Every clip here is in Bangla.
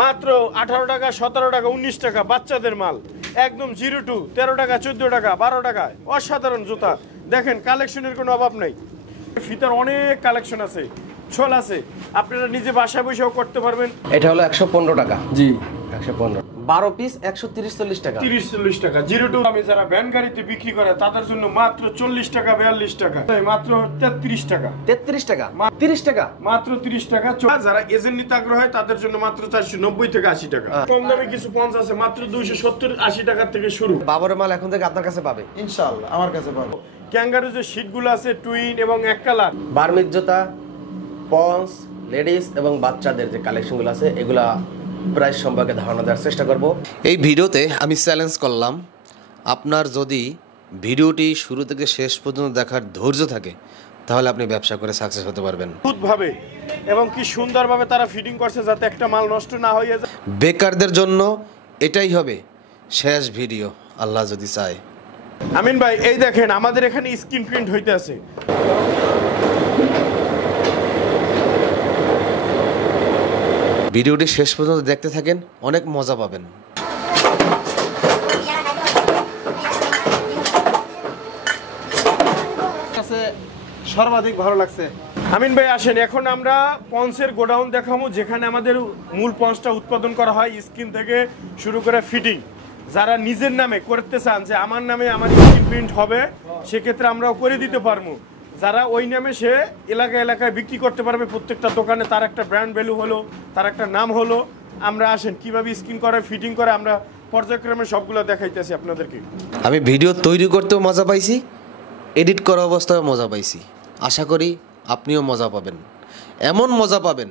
মাত্র 18 টাকা, 17 টাকা, 19 টাকা বাচ্চাদের মাল, একদম 0 to 13 টাকা, 14 টাকা, 12 টাকা। অসাধারণ জুতা, দেখেন কালেকশনের কোনো অভাব নাই। ফিতার অনেক কালেকশন আছে, ছোল আছে, আপনারা নিজে বাসায় বসেও করতে পারবেন। এটা হলো 115 টাকা। জি 115, 12 পিস 130-40 টাকা। 30-40 টাকা। 0 to আমি যারা ভ্যান গাড়িতে বিক্রি করে তাদের জন্য মাত্র 40 টাকা, 42 টাকা, মাত্র 33 টাকা। 33 টাকা, 30 টাকা, মাত্র 30 টাকা। যারা এজেন্ট নিতে আগ্রহ হয় তাদের জন্য মাত্র 490 থেকে 80 টাকা। কম দামে কিছু পঞ্চ আছে, মাত্র 270-80 টাকা থেকে শুরু। বাবরের মাল এখন থেকে আপনার কাছে পাবে ইনশাআল্লাহ, আমার কাছে পাবো। ক্যাঙ্গারু যে শীটগুলো আছে টুইন এবং এক কালার, বার্মিজ জুতা, পন্স, লেডিস এবং বাচ্চাদের যে কালেকশনগুলো আছে এগুলা প্রাইস সম্পর্কে ধারণা দেওয়ার চেষ্টা করব। এই ভিডিওতে আমি চ্যালেঞ্জ করলাম, আপনার যদি ভিডিওটি শুরু থেকে শেষ পর্যন্ত দেখার ধৈর্য থাকে তাহলে আপনি ব্যবসা করে সাকসেস হতে পারবেন। ভাবে এবং কি সুন্দরভাবে তারা ফিটিং করছে যাতে একটা মাল নষ্ট না হয়ে যায়। বেকারদের জন্য এটাই হবে শেষ ভিডিও, আল্লাহ যদি চায়। আমিন ভাই, এই দেখেন আমাদের এখানে স্ক্রিন প্রিন্ট হইতে আছে। ভিডিওটি শেষ পর্যন্ত দেখতে থাকেন, অনেক মজা পাবেন। সর্বাধিক ভালো লাগছে। আমিন ভাই আসেন, এখন আমরা পন্সের গোডাউন দেখাবো যেখানে আমাদের মূল পন্সটা উৎপাদন করা হয়, স্ক্রিন থেকে শুরু করে ফিটিং। যারা নিজের নামে করতে চান যে আমার নামে আমার স্ক্রিন প্রিন্ট হবে, সেক্ষেত্রে আমরাও করে দিতে পারবো। যারা ওই নামে সে এলাকায় বিক্রি করতে পারবে, প্রত্যেকটা দোকানে তার একটা ব্র্যান্ড ভ্যালু হলো, তার একটা নাম হলো। আমরা আসেন কিভাবে স্ক্রিন করে ফিটিং করে আমরা পর্যায়ক্রমে সবগুলো দেখাইতেছি আপনাদেরকে। আমি ভিডিও তৈরি করতেও মজা পাইছি, এডিট করা অবস্থায় মজা পাইছি। আশা করি আপনিও মজা পাবেন, এমন মজা পাবেন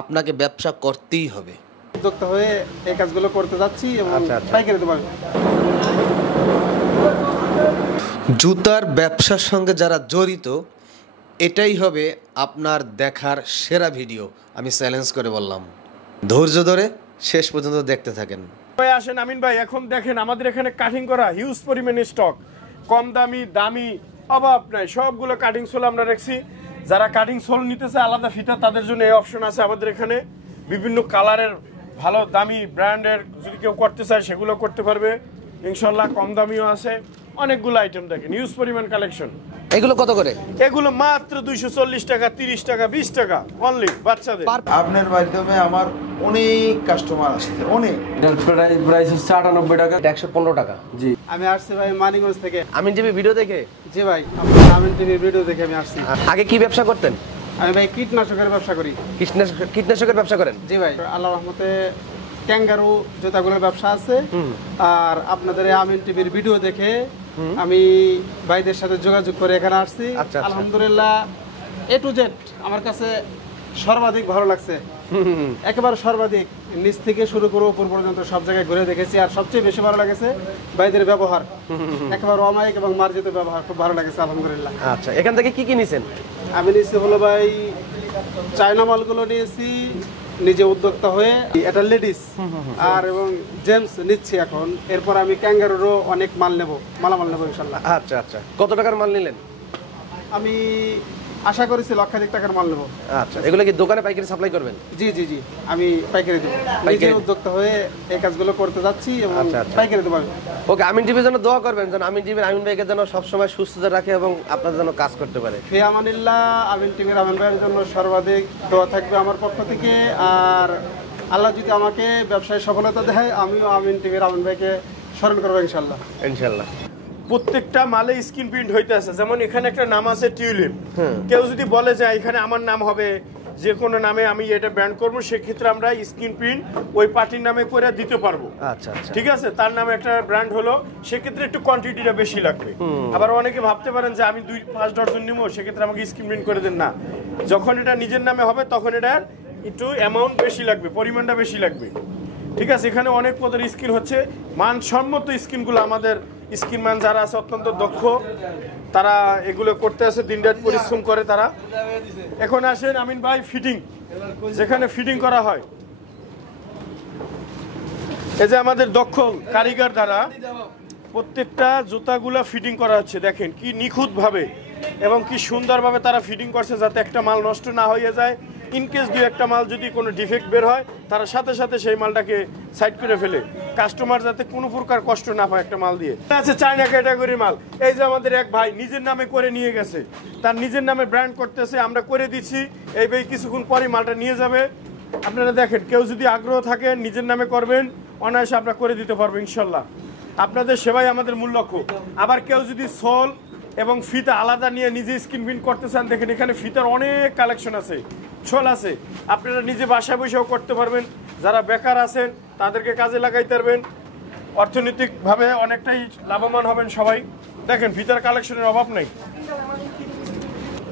আপনাকে ব্যবসা করতেই হবে। উদ্যোক্তা হয়ে এই কাজগুলো করতে যাচ্ছি এবং পাইকারি দিতে পারবো। জুতার ব্যবসার সঙ্গে যারা জড়িত, এটাই হবে আপনার দেখার সেরা ভিডিও, আমি চ্যালেঞ্জ করে বললাম। ধৈর্য ধরে শেষ পর্যন্ত দেখতে থাকেন। ভাই আসেন আমিন ভাই, এখন দেখেন আমাদের এখানে কাটিং করা হিউজ পরিমাণে স্টক, কম দামি দামি অভাব নাই, সবগুলো কাটিং সোল আমরা রাখছি। যারা কাটিং সোল নিতেছে আলাদা ফিতা, তাদের জন্য এই অপশন আছে আমাদের এখানে। বিভিন্ন কালারের ভালো দামি ব্র্যান্ডের যদি কেউ করতে চায় সেগুলো করতে পারবে ইনশাল্লাহ। কম দামিও আছে, অনেকগুলো আইটেম দেখেন, হিউজ পরিমাণ কালেকশন। এগুলো কত করে? এগুলো মাত্র 240 টাকা, 30 টাকা, 20 টাকা অনলি বাচ্চাদের। আপনার মাধ্যমে আমার অনেক কাস্টমার আসছে, অনেক। প্রাইস হচ্ছে 98 টাকা। 115 টাকা। জি, আমি আসছি ভাই মানিকগঞ্জ থেকে। আমিন টিভি ভিডিও দেখে? জি ভাই, আপনার আমিন টিভি ভিডিও দেখে আমি আসছি। আগে কি ব্যবসা করতেন? আমি ভাই কীটনাশকের ব্যবসা করি। কীটনাশকের ব্যবসা করেন? জি ভাই, আল্লাহ রহমতে ক্যাঙ্গারু জুতাগুলোর ব্যবসা আছে। আর আপনাদের আমিন টিভির ভিডিও দেখে আমি ভাইদের সাথে যোগাযোগ করে এখানে আসছি। আলহামদুলিল্লাহ A to Z আমার কাছে সর্বাধিক ভালো লাগছে, একেবারে সর্বাধিক। নিচ থেকে শুরু করে উপর পর্যন্ত সব জায়গায় ঘুরে দেখেছি, আর সবচেয়ে বেশি ভালো লাগেছে ভাইদের ব্যবহার, একেবারে অমায়িক এবং মার্জিত ব্যবহার, খুব ভালো লাগেছে আলহামদুলিল্লাহ। আচ্ছা, এখান থেকে কি কি নিছেন? আমি নিয়েছি হলো ভাই চায়না মালগুলো নিয়েছি নিজে উদ্যোক্তা হয়ে, এটা লেডিস আর এবং জেন্টস নিচ্ছি এখন। এরপর আমি ক্যাঙ্গারুরও অনেক মালামাল নেবো ইনশাল্লাহ। আচ্ছা আচ্ছা, কত টাকার মাল নিলেন? আমি আশা করেছি লক্ষাধিক টাকার মাল নেবো। আচ্ছা, এগুলো কি দোকানে পাইকারি সাপ্লাই করবেন? জি জি জি, আমি পাইকারি দেবো। নিজে উদ্যোক্তা হয়ে এই কাজগুলো করতে যাচ্ছি এবং পাইকারি দেবো। ওকে, আমিন টিভির জন্য দোয়া করবেন যেন আমিন টিভির আমিন ভাইকে যেন সবসময় সুস্থ রাখে এবং আপনার জন্য কাজ করতে পারে। ফি আমানিল্লাহ, আমিন টিভির আমিন ভাইয়ের জন্য সর্বাধিক দোয়া থাকবে আমার পক্ষ থেকে। আর আল্লাহ যদি আমাকে ব্যবসায় সফলতা দেয়, আমিও আমিন টিভির আমিন ভাইকে স্মরণ করবো ইনশাল্লাহ। ইনশাল্লাহ। প্রত্যেকটা মালে স্ক্রিন প্রিন্ট হইতে আছে, যেমন এখানে একটা নাম আছে টিউলিপ। কেউ যদি বলে যে এখানে আমার নাম হবে, যে কোনো নামে আমি এটা ব্র্যান্ড করবো, সেক্ষেত্রে আমরা স্ক্রিন প্রিন্ট ওই পার্টির নামে করে দিতে পারবো। আচ্ছা আচ্ছা, ঠিক আছে, তার নামে একটা ব্র্যান্ড হলো, সেক্ষেত্রে একটু কোয়ান্টিটিটা বেশি লাগবে। আবার অনেকে ভাবতে পারেন যে আমি 2-5 ডজন নিবো, সেক্ষেত্রে আমাকে স্ক্রিন প্রিন্ট করে দেন না। যখন এটা নিজের নামে হবে তখন এটা একটু অ্যামাউন্ট বেশি লাগবে, পরিমাণটা বেশি লাগবে। ঠিক আছে, এখানে অনেক পদের স্কিন হচ্ছে, মানসম্মত স্কিনগুলো আমাদের স্কিনম্যান যারা আছে অত্যন্ত দক্ষ, তারা এগুলো করতে আছে, দিনরাত পরিশ্রম করে তারা। এখন আসেন আমিন ভাই ফিটিং, যেখানে ফিটিং করা হয়, এই যে আমাদের দক্ষ কারিগর দ্বারা প্রত্যেকটা জুতাগুলা ফিটিং করা হচ্ছে। দেখেন কি নিখুঁত ভাবে এবং কি সুন্দরভাবে তারা ফিটিং করছে যাতে একটা মাল নষ্ট না হয়ে যায়। ইনকেস দুই একটা মাল যদি কোনো ডিফেক্ট বের হয় তারা সাথে সাথে সেই মালটাকে সাইড করে ফেলে, কাস্টমার যাতে কোনো প্রকার কষ্ট না পায় একটা মাল দিয়ে। আছে চায়না ক্যাটাগরি মাল, এই যে আমাদের এক ভাই নিজের নামে করে নিয়ে গেছে, তার নিজের নামে ব্র্যান্ড করতেছে, আমরা করে দিচ্ছি, এই ভাই কিছুক্ষণ পরে মালটা নিয়ে যাবে। আপনারা দেখেন, কেউ যদি আগ্রহ থাকে নিজের নামে করবেন, অনায়াসে আমরা করে দিতে পারবো ইনশাল্লাহ। আপনাদের সেবাই আমাদের মূল লক্ষ্য। আবার কেউ যদি সোল এবং ফিতা আলাদা নিয়ে নিজে স্ক্রিন প্রিন্ট করতে চান, দেখেন এখানে ফিতার অনেক কালেকশন আছে, সোল আছে, আপনারা নিজে বাসায় বসেও করতে পারবেন। যারা বেকার আছেন তাদেরকে কাজে লাগাইতে পারবেন, অর্থনৈতিকভাবে অনেকটাই লাভবান হবেন সবাই। দেখেন ফিতার কালেকশনের অভাব নেই।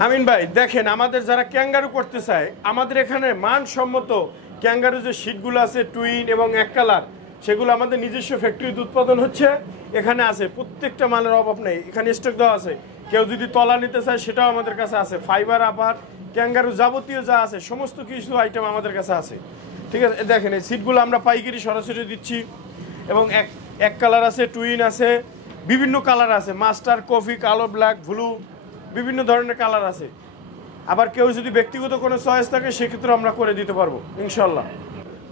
আমিন ভাই দেখেন, আমাদের যারা ক্যাঙ্গারু করতে চায়, আমাদের এখানে মানসম্মত ক্যাঙ্গারু যে শীটগুলো আছে টুইন এবং এক কালার, সেগুলো আমাদের নিজস্ব ফ্যাক্টরিতে উৎপাদন হচ্ছে, এখানে আছে, প্রত্যেকটা মালের অভাব নেই, এখানে স্টক দেওয়া আছে। কেউ যদি তলা নিতে চায় সেটাও আমাদের কাছে আছে, ফাইবার আপার ক্যাঙ্গারু যাবতীয় যা আছে সমস্ত কিছু আইটেম আমাদের কাছে আছে। ঠিক আছে, দেখেন এই সিটগুলো আমরা পাইকারি সরাসরি দিচ্ছি, এবং এক কালার আছে, টুইন আছে, বিভিন্ন কালার আছে, মাস্টার, কফি, কালো, ব্ল্যাক, ব্লু, বিভিন্ন ধরনের কালার আছে। আবার কেউ যদি ব্যক্তিগত কোনো চয়েস থাকে সেক্ষেত্রে আমরা করে দিতে পারবো ইনশাল্লাহ।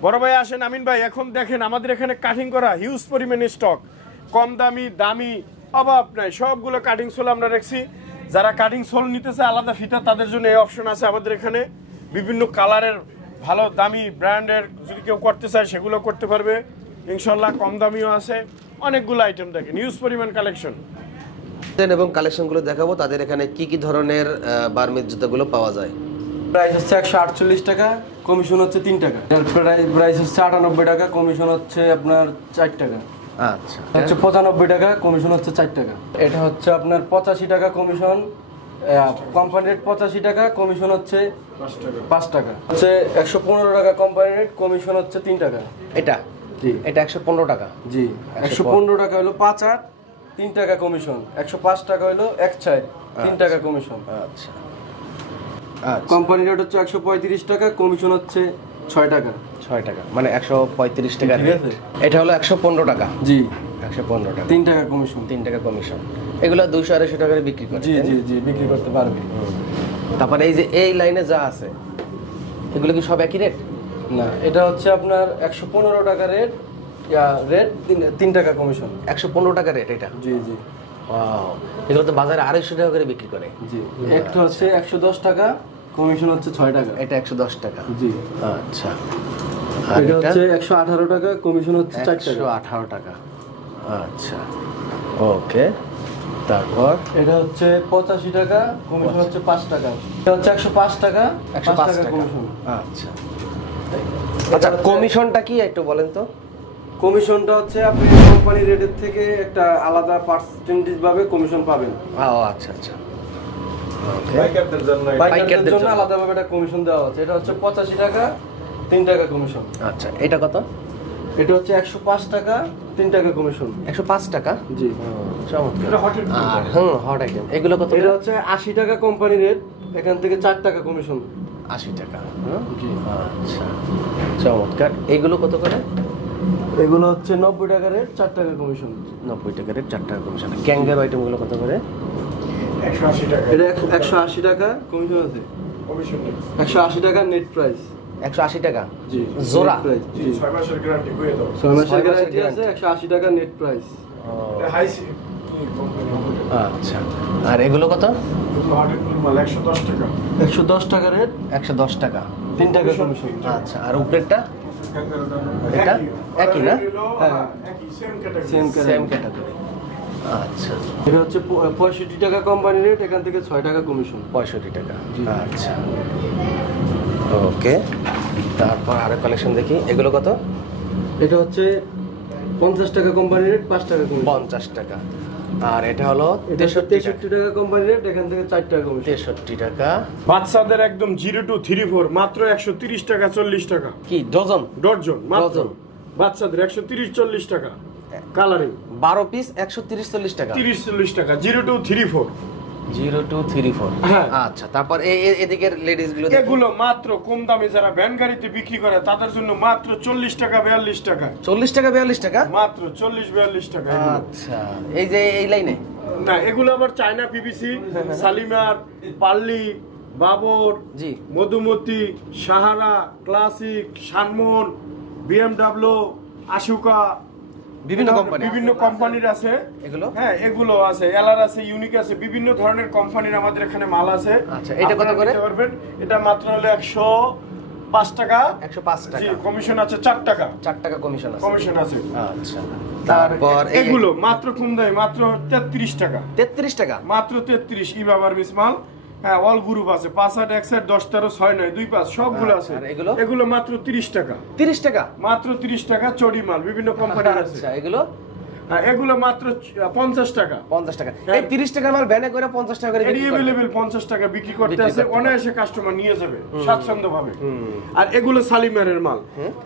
বড় ভাই আসেন আমিন ভাই, এখন দেখেন আমাদের এখানে কাটিং করা হিউজ পরিমাণে স্টক, কম দামি দামি অভাব নাই, সবগুলো কাটিং সোল আমরা রাখছি। যারা কাটিং সোল নিতে চায় আলাদা ফিতা, তাদের জন্য এই অপশন আছে আমাদের এখানে। বিভিন্ন কালারের ভালো দামি ব্র্যান্ডের যদি কেউ করতে চায় সেগুলো করতে পারবে ইনশাল্লাহ। কম দামিও আছে, অনেকগুলো আইটেম দেখেন, হিউজ পরিমাণ কালেকশন। এবং কালেকশনগুলো দেখাবো, তাদের এখানে কি কি ধরনের বার্মিজ জুতাগুলো পাওয়া যায়। প্রাইস হচ্ছে 148 টাকা, কমিশন হচ্ছে 3 টাকা। প্রাইস হচ্ছে 98 টাকা, কমিশন হচ্ছে আপনার 4 টাকা। আচ্ছা, হচ্ছে 95 টাকা, কমিশন হচ্ছে 4 টাকা। এটা হচ্ছে আপনার 85 টাকা কমিশন, কোম্পানি রেট 85 টাকা, কমিশন হচ্ছে 5 টাকা। হচ্ছে 115 টাকা কোম্পানি রেট, কমিশন হচ্ছে 3 টাকা। এটা জি, এটা 115 টাকা। জি, 115 টাকা হলো 5/8, 3 টাকা কমিশন। 105 টাকা হলো 1/4, 3 টাকা কমিশন। আচ্ছা, কোম্পানি রেট হচ্ছে 135 টাকা, কমিশন হচ্ছে 6 টাকা। 6 টাকা মানে 135 টাকা। ঠিক আছে, এটা হলো 115 টাকা। জি, 115 টাকা, 3 টাকা কমিশন। 3 টাকা কমিশন। এগুলো 200-250 টাকা করে বিক্রি করে। জি জি জি, বিক্রি করতে পারবে। তারপরে এই যে এই লাইনে যা আছে এগুলো কি সব একই রেট? না, এটা হচ্ছে আপনার 115 টাকা রেট, রেট 3 টাকা কমিশন। 115 টাকা রেট এটা। জি জি, ওয়াও, এগুলো তো বাজারে 250 টাকা করে বিক্রি করে। জি, একটা হচ্ছে 110 টাকা, কমিশন হচ্ছে 6 টাকা। এটা 110 টাকা। জি, আচ্ছা, এটা হচ্ছে 118 টাকা, কমিশন হচ্ছে 4 টাকা। 118 টাকা। আচ্ছা, ওকে। তারপর এটা হচ্ছে 85 টাকা, কমিশন হচ্ছে 5 টাকা। এটা হচ্ছে 105 টাকা, 105 টাকা কমিশন। আচ্ছা আচ্ছা, কমিশনটা কি একটু বলেন তো? কমিশনটা হচ্ছে আপনি কোম্পানি রেটের থেকে একটা আলাদা পার্সেন্টেজ ভাবে কমিশন পাবেন। ও আচ্ছা আচ্ছা, ওকে। বাইকারদের জন্য বাইকারদের জন্য আলাদাভাবে একটা কমিশন দেওয়া আছে। এটা হচ্ছে 85 টাকা, 3 টাকা কমিশন। আচ্ছা, এটা কত? এটা হচ্ছে 105 টাকা, 3 টাকা কমিশন। 105 টাকা। জি, চমৎকার। আর হট আইটেম এগুলো কত? এটা হচ্ছে 80 টাকা কোম্পানি রেট, এখান থেকে 4 টাকা কমিশন। 80 টাকা। জি, আচ্ছা, চমৎকার। এগুলো কত করে? এগুলো হচ্ছে 90 টাকা রেট, 4 টাকা কমিশন। 90 টাকা রেট, 4 টাকা কমিশন। ক্যাঙ্গারু আইটেমগুলো কত করে? 180 টাকা। এটা 180 টাকা কমিশন আছে। কমিশন নেই। 180 টাকা নেট প্রাইস। 180 টাকা জি, জোড়া। net price, জি, 6 মাসের গ্যারান্টি কইয়ে দাও। 6 মাসের 6 মাসের গ্যারান্টি guarantee। আছে, 180 টাকা নেট প্রাইস। এটা হাই সি কোম্পানি। আচ্ছা, আর এগুলো কত? হটের মাল 110 টাকা। 110 টাকা রেট, 110 টাকা, 3 টাকা কমিশন। আচ্ছা, আর উপরেরটা? এটা একই না? হ্যাঁ, একই same category. Same same category. আচ্ছা, এটা হচ্ছে 65 টাকা কোম্পানি রেট, এখান থেকে 6 টাকা কমিশন। 65 টাকা। জি। আচ্ছা, ওকে। তারপর আরো কালেকশন দেখি, এগুলো কত? এটা হচ্ছে 50 টাকা কোম্পানি রেট, 5 টাকা কমিশন। 50 টাকা। আর এটা হলো এটা 63 টাকা কোম্পানি রেট, এখান থেকে 4 টাকা কমিশন। 63 টাকা। বাচ্চাদের একদম 0 to 34 মাত্র 130 টাকা 40 টাকা কি ডজন? ডজন মাত্র। ডজন। বাচ্চাদের 130-40 টাকা কালারিং। 12 পিস 130-40 টাকা। 30-40 টাকা 0 to 34। 0 to 34। হ্যাঁ। আচ্ছা, তারপর এদিকের লেডিস গুলো এগুলো মাত্র কম দামে যারা ভ্যান গাড়িতে বিক্রি করে তাদের জন্য মাত্র 40 টাকা 42 টাকা। 40 টাকা 42 টাকা মাত্র 40-42 টাকা এগুলো। আচ্ছা, এই যে এই লাইনে না, এগুলো আবার চায়না পিভিসি, সালিমার, পার্লি, বাবর, জি, মধুমতি, সাহারা, ক্লাসিক, সানমন, BMW, আশুকা, বিভিন্ন কোম্পানি, বিভিন্ন কোম্পানির আছে এগুলো। হ্যাঁ, এগুলো আছে, এলআর আছে, ইউনিক আছে, বিভিন্ন ধরনের কোম্পানির আমাদের এখানে মাল আছে। আচ্ছা, এটা কত করে? এটা মাত্র হলো 105 টাকা। 105 টাকা। জি, কমিশন আছে 4 টাকা। 4 টাকা কমিশন আছে। কমিশন আছে। আচ্ছা, তারপর এগুলো মাত্র কম দামে, মাত্র 33 টাকা। 33 টাকা মাত্র 33। ই বাবার বিসমাল। হ্যাঁ, অল গ্রুপ আছে, 5 8 1 7 10 13 6 9 2 5 সবগুলো আছে। আর এগুলো? এগুলো মাত্র 30 টাকা। 30 টাকা, মাত্র 30 টাকা চড়ি মাল, বিভিন্ন কোম্পানির আছে। আচ্ছা, এগুলো হ্যাঁ, এগুলো মাত্র 50 টাকা। 50 টাকা। এই 30 টাকার মাল ভ্যানে করে 50 টাকা করে বিক্রি করে। अवेलेबल 50 টাকা বিক্রি করতে বিক্রি আছে, করতে অনায়াসে কাস্টমার নিয়ে যাবে স্বাচ্ছন্দ্যভাবে। আর এগুলো সালিমারের মাল।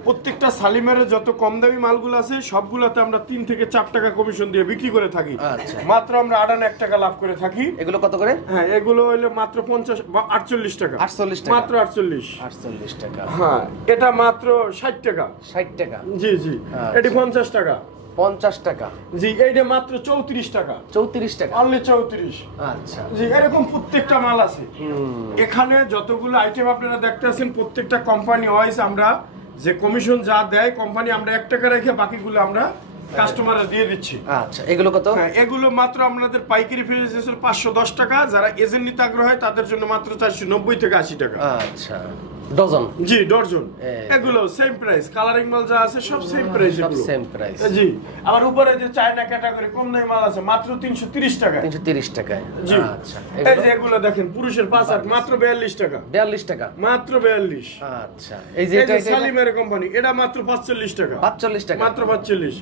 প্রত্যেকটা সালিমারের যত কম দামি মালগুলো আছে সবগুলোতে আমরা 3 থেকে 4 টাকা কমিশন দিয়ে বিক্রি করে থাকি। আচ্ছা। মাত্র আমরা 1 টাকা লাভ করে থাকি। এগুলো কত করে? হ্যাঁ, এগুলো হলো মাত্র 48 টাকা। 48 টাকা। মাত্র 48। 48 টাকা। হ্যাঁ, এটা মাত্র 60 টাকা। 60 টাকা। জি জি। আচ্ছা। এটি 50 টাকা। 50 টাকা। জি, এইটা মাত্র 34 টাকা। 34 টাকা। অনলি 34। আচ্ছা। জি, এরকম প্রত্যেকটা মাল আছে। এখানে যতগুলো আইটেম আপনারা দেখতে আছেন প্রত্যেকটা কোম্পানি ওয়াইজ আমরা যে কমিশন যা দেয় কোম্পানি, আমরা 1 টাকা রেখে বাকিগুলো আমরা কাস্টমাররা দিয়ে দিচ্ছি। আচ্ছা, এগুলো কত? হ্যাঁ, এগুলো মাত্র আপনাদের পাইকারি প্রাইস আছে 510 টাকা। যারা এজেন্ট নিতে আগ্রহ হয় তাদের জন্য মাত্র 490 থেকে 80 টাকা। আচ্ছা, ডজন? জি, ডজন। এগুলো সেম প্রাইস, কালারিং মাল যা আছে সব সেম প্রাইস। সব সেম প্রাইস। জি। আবার উপরে যে চায়না ক্যাটাগরি কম দামি মাল আছে মাত্র 330 টাকা। 330 টাকায়। জি। আচ্ছা, এই যে এগুলো দেখেন, পুরুষের 5 8 মাত্র 42 টাকা। 42 টাকা। মাত্র 42। আচ্ছা, এই যে এটা সালিমের কোম্পানি, এটা মাত্র 45 টাকা। 45 টাকা। মাত্র 45।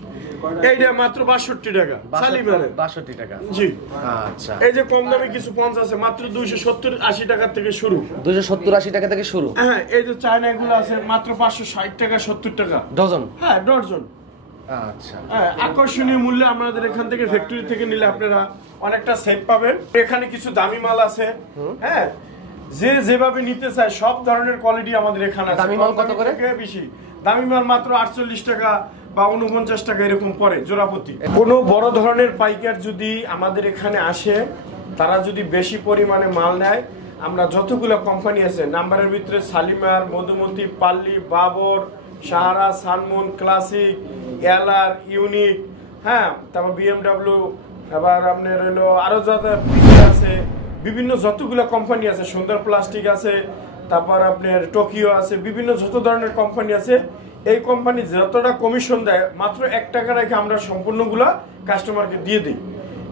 এইটা মাত্র 62 টাকা সালিমের। 62 টাকা। জি। আচ্ছা, এই যে কম দামি কিছু পঞ্চ আছে মাত্র 270 80 টাকা থেকে শুরু। 270 80 টাকা থেকে শুরু। হ্যাঁ, এই যে চায়না এগুলো আছে মাত্র 560 টাকা 70 টাকা ডজন। হ্যাঁ, ডজন। আচ্ছা, হ্যাঁ, আকর্ষণীয় মূল্যে আমাদের এখান থেকে ফ্যাক্টরি থেকে নিলে আপনারা অনেকটা সেভ পাবেন। এখানে কিছু দামি মাল আছে। হ্যাঁ, যে যেভাবে নিতে চায় সব ধরনের কোয়ালিটি আমাদের এখানে আছে। দামি মাল কত করে? বেশি দামি মাল মাত্র 48 টাকা বা 49 টাকা এরকম পড়ে জোড়াপতি। কোনো বড় ধরনের পাইকার যদি আমাদের এখানে আসে, তারা যদি বেশি পরিমাণে মাল নেয়, আমরা যতগুলো কোম্পানি আছে নাম্বারের ভিতরে Shalimar, Madhumati, Palli, Babar, Sahara, Sunmoon, Classic, LR, Unique, হ্যাঁ, তারপর BMW, আবার আপনার হলো আরো যত আছে, বিভিন্ন যতগুলো কোম্পানি আছে, সুন্দর প্লাস্টিক আছে, তারপর আপনার টোকিও আছে, বিভিন্ন যত ধরনের কোম্পানি আছে, এই কোম্পানি যতটা কমিশন দেয় মাত্র 1 টাকা রেখে আমরা সম্পূর্ণগুলা কাস্টমারকে দিয়ে দিই।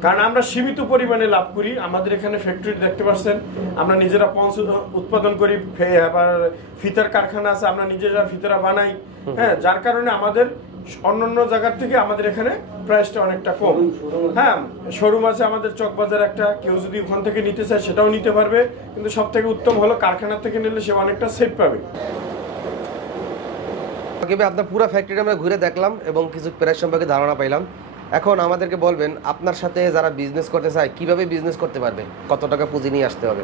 কারণ আমরা সীমিত পরিমাণে লাভ করি। আমাদের এখানে ফ্যাক্টরি দেখতে পাচ্ছেন, আমরা নিজেরা পঞ্চ উৎপাদন করি, আবার ফিতার কারখানা আছে, আমরা নিজেরা ফিতারা বানাই। হ্যাঁ, যার কারণে আমাদের অন্যান্য জায়গার থেকে আমাদের এখানে প্রাইসটা অনেকটা কম। হ্যাঁ, শোরুম আছে আমাদের চকবাজার একটা, কেউ যদি ওখান থেকে নিতে চায় সেটাও নিতে পারবে, কিন্তু সব থেকে উত্তম হলো কারখানা থেকে নিলে সে অনেকটা সেভ পাবে। আপনার পুরো ফ্যাক্টরি আমরা ঘুরে দেখলাম এবং কিছু প্রাইস সম্পর্কে ধারণা পাইলাম। এখন আমাদেরকে বলবেন, আপনার সাথে যারা বিজনেস করতে চায় কিভাবে বিজনেস করতে পারবে, কত টাকা পুঁজি নিয়ে আসতে হবে?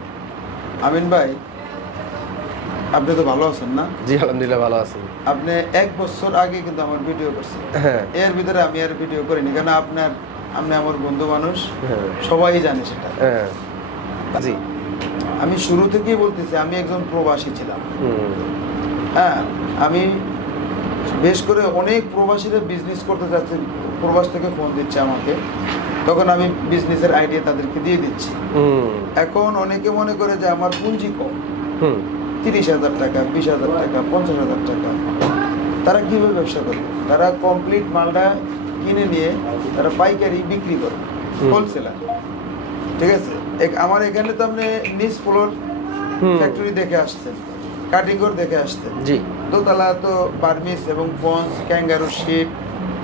আমিন ভাই, আপনি তো ভালো আছেন না? জি, আলহামদুলিল্লাহ ভালো আছি। আপনি 1 বছর আগে কিন্তু আমার ভিডিও করছেন। হ্যাঁ, এর ভিতরে আমি আর ভিডিও করিনি, কারণ আপনি আমার বন্ধু মানুষ, সবাই জানে সেটা। হ্যাঁ, জি। আমি শুরু থেকেই বলতেছি, আমি একজন প্রবাসী ছিলাম। হ্যাঁ, আমি বেশ করে অনেক প্রবাসীরা বিজনেস করতে যাচ্ছে, প্রবাস থেকে ফোন দিচ্ছে আমাকে, তখন আমি বিজনেসের আইডিয়া তাদেরকে দিয়ে দিচ্ছি। এখন অনেকে মনে করে যে আমার পুঁজি কম, 30,000 টাকা, 20,000 টাকা, 50,000 টাকা, তারা কিভাবে ব্যবসা করবে? তারা কমপ্লিট মালটা কিনে নিয়ে তারা পাইকারি বিক্রি করে, হোলসেলার। ঠিক আছে, আমার এখানে তো আপনি নিজ ফ্লোর ফ্যাক্টরি দেখে আসছেন, কাটিং করে দেখে আসছেন। জি। দোতলা তো বার্মিস এবং পন্স, ক্যাঙ্গারু শিট,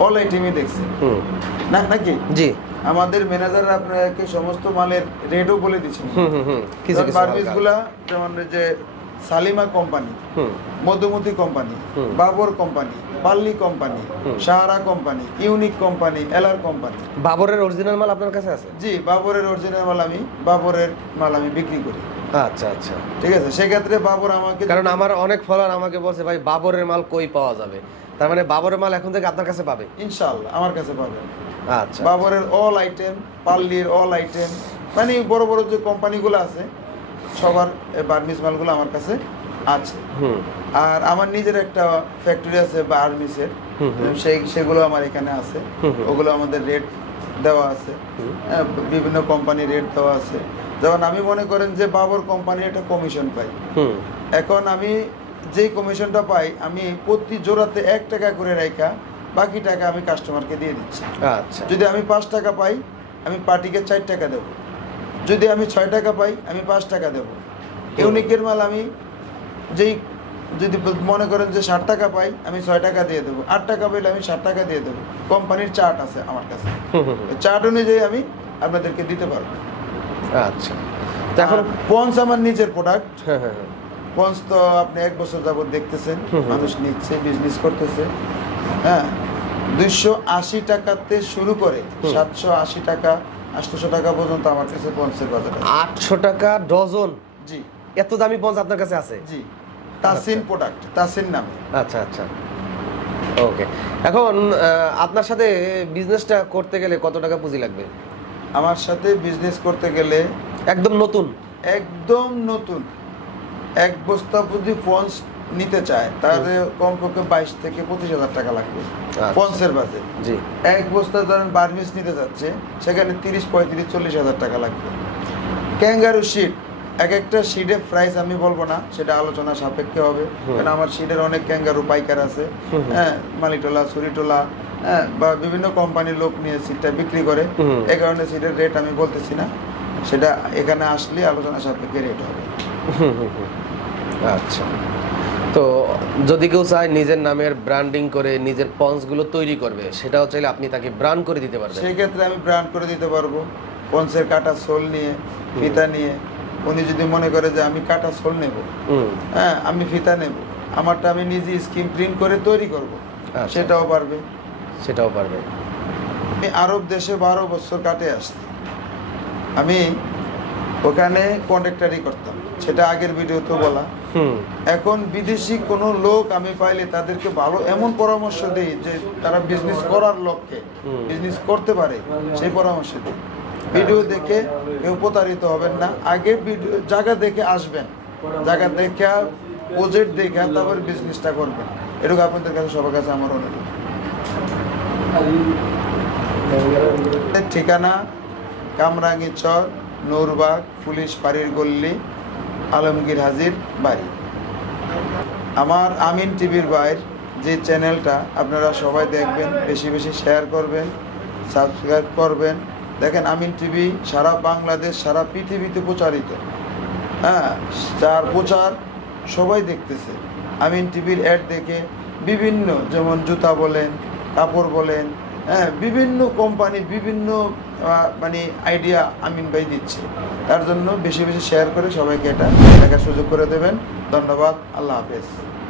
অল আইটেমই দেখছেন না নাকি? জি। আমাদের ম্যানেজার আপনাকে সমস্ত মালের রেটও বলে দিচ্ছেন। বার্মিস গুলা যেমন যে Shalimar company, Madhumati company, Babar company, Palli company, Sahara company, Unique company, LR company. বাবরের অরিজিনাল মাল আপনার কাছে আছে? জি, বাবরের অরিজিনাল মাল আমি বিক্রি করি। আচ্ছা আচ্ছা, ঠিক আছে। সেক্ষেত্রে বাবর আমাকে, কারণ আমার অনেক ফলোয়ার আমাকে বলছে ভাই বাবরের মাল কই পাওয়া যাবে, তার মানে বাবরের মাল এখন থেকে আপনার কাছে পাবে? ইনশাআল্লাহ আমার কাছে পাবেন। আচ্ছা, বাবরের অল আইটেম, পাল্লির অল আইটেম, মানে বড় বড় যে কোম্পানিগুলো আছে সবার বার্মিস মালগুলো আমার কাছে আছে। আর আমার নিজের একটা ফ্যাক্টরি আছে বার্মিসের, সেগুলো আমার এখানে আছে। ওগুলো আমাদের রেট দেওয়া আছে, বিভিন্ন কোম্পানি রেট দেওয়া আছে। যেমন আমি মনে করেন যে বাবর কোম্পানি একটা কমিশন পাই, এখন আমি যেই কমিশনটা পাই আমি প্রতি জোড়াতে 1 টাকা করে রাখা বাকি টাকা আমি কাস্টমারকে দিয়ে দিচ্ছি। আচ্ছা, যদি আমি 5 টাকা পাই আমি পার্টিকে 4 টাকা দেবো, যদি আমি 6 টাকা পাই আমি 5 টাকা দেবো। ইউনিকের মাল আমি যেই যদি মনে করেন যে 60 টাকা পাই আমি 6 টাকা দিয়ে দেবো, 8 টাকা পাইলে আমি 60 টাকা দিয়ে দেবো। কোম্পানির চার্ট আছে আমার কাছে, চার্ট অনুযায়ী আমি আপনাদেরকে দিতে পারবো। আচ্ছা, এখন পঞ্চ আমার নিজের প্রোডাক্ট। পঞ্চ তো আপনি 1 বছর যাবত দেখতেছেন, মানুষ নিচ্ছে, বিজনেস করতেছে। হ্যাঁ, 280 টাকাতে শুরু করে 780 টাকা 800 টাকা পর্যন্ত আমার কাছে পঞ্চের বাজার আছে। 800 টাকা ডজন? জি। এত দামি পঞ্চ আপনার কাছে আছে? জি, তাসিন প্রোডাক্ট, তাসিন নামে। আচ্ছা আচ্ছা, ওকে। এখন আপনার সাথে বিজনেসটা করতে গেলে কত টাকা পুঁজি লাগবে? আমার সাথে বিজনেস করতে গেলে একদম নতুন, একদম নতুন 1 বস্তা যদি পঞ্চ নিতে চায় তাহলে কমপক্ষে 22 থেকে 25,000 টাকা লাগবে পঞ্চের বাজেট। জি। 1 বস্তা ধরেন বার্মিস নিতে যাচ্ছে সেখানে 30, 35, 40,000 টাকা লাগবে। ক্যাঙ্গারু শিট, একটা শিটের প্রাইস আমি বলবো না, সেটা আলোচনা সাপেক্ষে হবে, কারণ আমার শিটের অনেক ক্যাঙ্গারু পাইকার আছে, হ্যাঁ, মালিটোলা, সুরিটোলা, হ্যাঁ, বা বিভিন্ন কোম্পানির লোক নিয়ে সিটটা বিক্রি করে। এই কারণে সিটের রেট আমি বলতেছি না, সেটা এখানে আসলে আলোচনা সাপেক্ষে রেট হবে। আচ্ছা, তো যদি কেউ চায় নিজের নামের ব্র্যান্ডিং করে নিজের পঞ্চগুলো তৈরি করবে, সেটাও চাইলে আপনি তাকে ব্র্যান্ড করে দিতে পারবেন? সেই ক্ষেত্রে আমি ব্র্যান্ড করে দিতে পারবো। পঞ্চের কাটা সোল নিয়ে, ফিতা নিয়ে, উনি যদি মনে করে যে আমি কাটা সোল নেব, হ্যাঁ, আমি ফিতা নেব, আমারটা আমি নিজে স্কিম প্রিন্ট করে তৈরি করব, সেটাও পারবে। সেটাও পারবে। আমি আরব দেশে 12 বছর কাটে আসছি, আমি ওখানে কন্ট্রাক্টরি করতাম, সেটা আগের ভিডিওতে বলা। এখন বিদেশি কোনো লোক আমি পাইলে তাদেরকে ভালো এমন পরামর্শ দিই যে তারা বিজনেস করার লক্ষ্যে বিজনেস করতে পারে, সেই পরামর্শ দিই। ভিডিও দেখে কেউ প্রতারিত হবেন না, আগে ভিডিও জায়গা দেখে আসবেন, জায়গা দেখে প্রজেক্ট দেখে তারপর বিজনেসটা করবেন। এটুকু আপনাদের কাছে সবার কাছে আমার অনুরোধ। ঠিকানা কামরাঙ্গি চর, নূরবাগ, পুলিশ ফাঁড়ির গল্লি, আলমগীর হাজির বাড়ি। আমার আমিন টিভির বাইর যে চ্যানেলটা আপনারা সবাই দেখবেন, বেশি বেশি শেয়ার করবেন, সাবস্ক্রাইব করবেন। দেখেন আমিন টিভি সারা বাংলাদেশ, সারা পৃথিবীতে প্রচারিত, হ্যাঁ, যার প্রচার সবাই দেখতেছে। আমিন টিভির অ্যাড দেখে বিভিন্ন, যেমন জুতা বলেন, কাপড় বলেন, হ্যাঁ, বিভিন্ন কোম্পানি বিভিন্ন মানে আইডিয়া আমিন ভাই দিচ্ছে। তার জন্য বেশি বেশি শেয়ার করে সবাইকে এটা দেখার সুযোগ করে দেবেন। ধন্যবাদ, আল্লাহ হাফেজ।